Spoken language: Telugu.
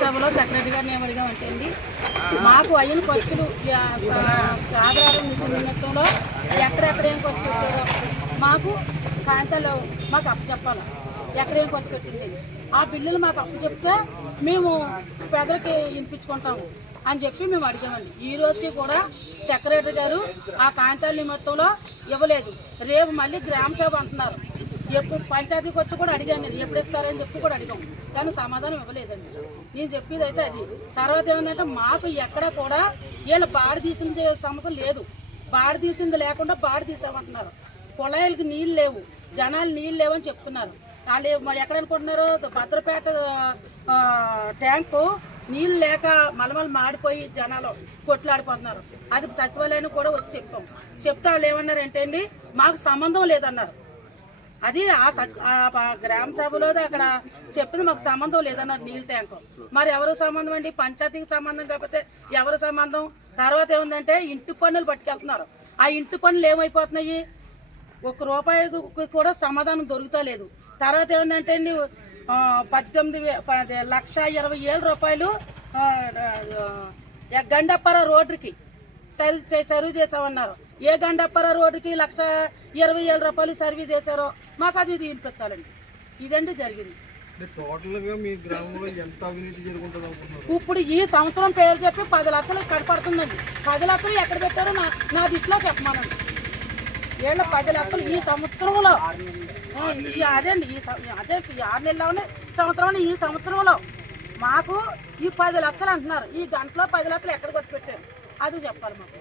సభలో సెక్రటరీ గారిని ఏమడిగామంటే అండి మాకు అయిన ఖర్చులు యా- ఆ, ఆధారం నిమిత్తంలో ఎక్కడెక్కడ ఏం ఖర్చు పెట్టారో మాకు కాంతాలు మాకు అప్పు చెప్పాలి? ఎక్కడ ఏం ఖర్చు పెట్టింది ఆ బిల్లులు మాకు అప్పు చెప్తే మేము పేదలకి వినిపించుకుంటాము అని చెప్పి మేము అడిగామండి. ఈ రోజుకి కూడా సెక్రటరీ గారు ఆ కాంతాల నిమిత్తంలో ఇవ్వలేదు. రేపు మళ్ళీ గ్రామ సభ అంటున్నారు. ఎప్పుడు పంచాయతీకి వచ్చి కూడా అడిగాను నేను. ఎప్పుడు ఇస్తారని చెప్పి కూడా అడిగాం కానీ సమాధానం ఇవ్వలేదండి. నేను చెప్పేది అయితే అది. తర్వాత ఏమందంటే మాకు ఎక్కడ కూడా వీళ్ళు బాడి తీసిన సమస్య లేదు. బాడి తీసింది లేకుండా బాడి తీసామంటున్నారు. కుళాయిలకి నీళ్ళు లేవు. జనాలు నీళ్ళు లేవని చెప్తున్నారు. వాళ్ళు ఎక్కడ అనుకుంటున్నారు భద్రపేట ట్యాంకు నీళ్ళు లేక మలమలు మాడిపోయి జనాలు కొట్లాడిపోతున్నారు. అది సచివాలయానికి కూడా వచ్చి చెప్పాం చెప్తే వాళ్ళు ఏమన్నారు అండి మాకు సంబంధం లేదన్నారు. అది ఆ స- గ్రామ సభలో అక్కడ చెప్పింది మాకు సంబంధం లేదన్నారు నీళ్ళ ట్యాంకు. మరి ఎవరు సంబంధం అండి? పంచాయతీకి సంబంధం కాకపోతే ఎవరు సంబంధం? తర్వాత ఏముందంటే ఇంటి పన్నులు పట్టుకెళ్తున్నారు. ఆ ఇంటి పన్నులు ఏమైపోతున్నాయి? ఒక రూపాయి కూడా సమాధానం దొరుకుతా లేదు తర్వాత ఆ, పద్దెనిమిది లక్ష ఇరవై ఏళ్ళ రూపాయలు గండప్పర రోడ్డుకి సర్వీస్ చేసామన్నారు ఏ గండప్పర రోడ్డుకి లక్ష ఇరవై ఏళ్ళ రూపాయలు సర్వీస్ చేశారో మాకు అది తీర్పించాలండి ఇదండి జరిగింది. ఇప్పుడు ఈ సంవత్సరం పేరు చెప్పి పది లక్షలు కనపడుతుందండి. పది లక్షలు ఎక్కడ పెట్టారో నా నా దిట్లో చెప్పమానండి. ఏళ్ళ పది లక్షలు ఈ సంవత్సరంలో. ఈ అదే అండి ఈ అదే ఈ ఆరు నెలలోనే సంవత్సరంలో ఈ సంవత్సరంలో మాకు ఈ పది లక్షలు అంటున్నారు. ఈ గంటలో పది లక్షలు ఎక్కడికి వచ్చి పెట్టారు? అది చెప్పాలి మాకు.